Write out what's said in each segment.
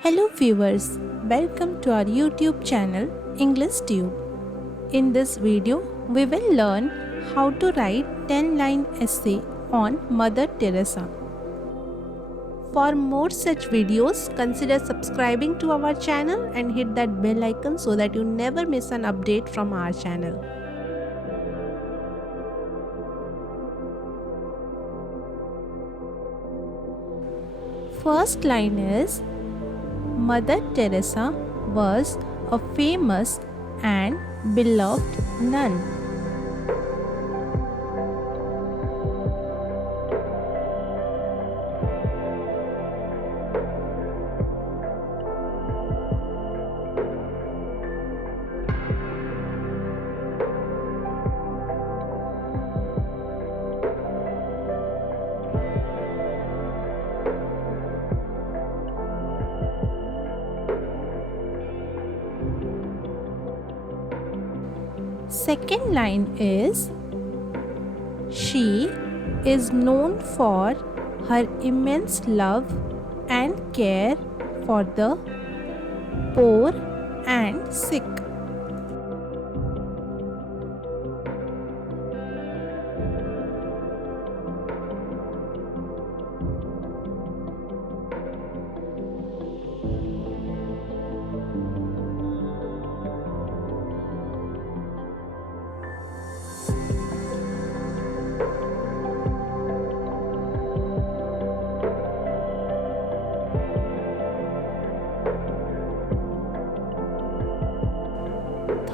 Hello viewers, welcome to our YouTube channel English Tube. In this video, we will learn how to write 10-line essay on Mother Teresa. For more such videos, consider subscribing to our channel and hit that bell icon so that you never miss an update from our channel. First line is Mother Teresa was a famous and beloved nun. Second line is she is known for her immense love and care for the poor and sick.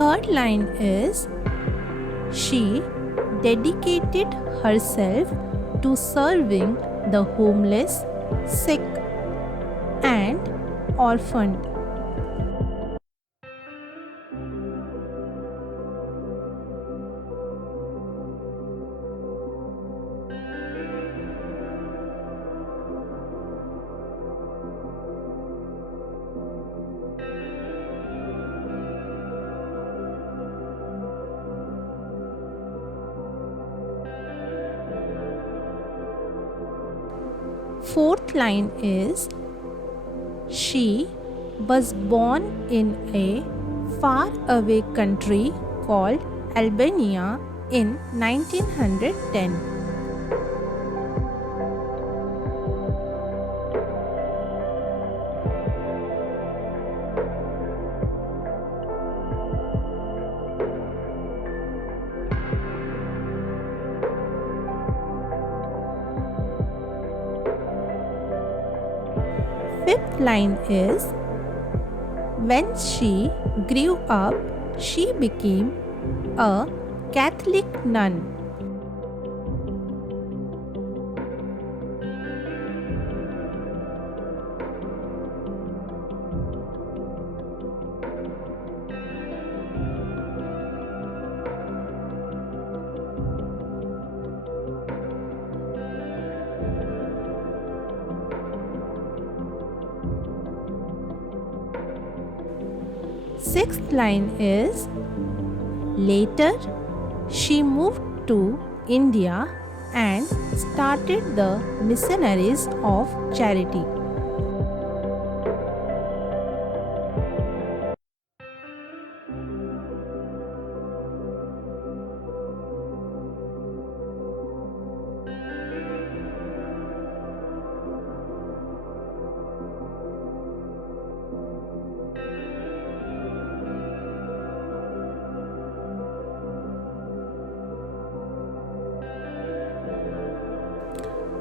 Third line is she dedicated herself to serving the homeless, sick, and orphaned. Fourth line is she was born in a faraway country called Albania in 1910. Fifth line is when she grew up, she became a Catholic nun. Sixth line is later she moved to India and started the missionaries of charity.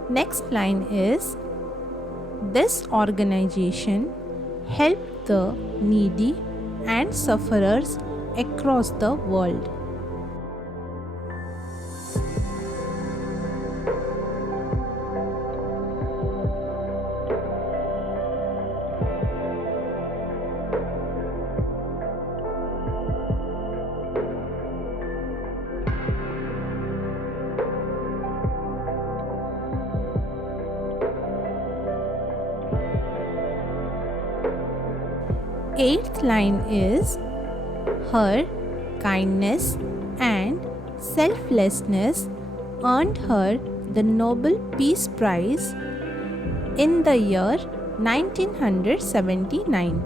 Next line is this organization helped the needy and sufferers across the world. Eighth line is her kindness and selflessness earned her the Nobel Peace Prize in the year 1979.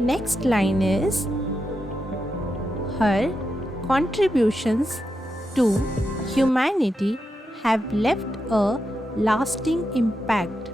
Next line is her contributions to humanity have left a lasting impact.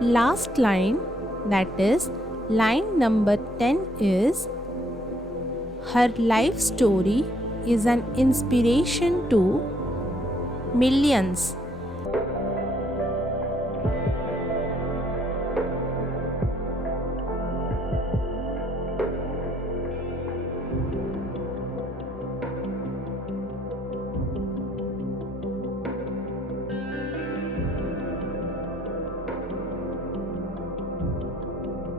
Last line, that is line number 10, is her life story is an inspiration to millions.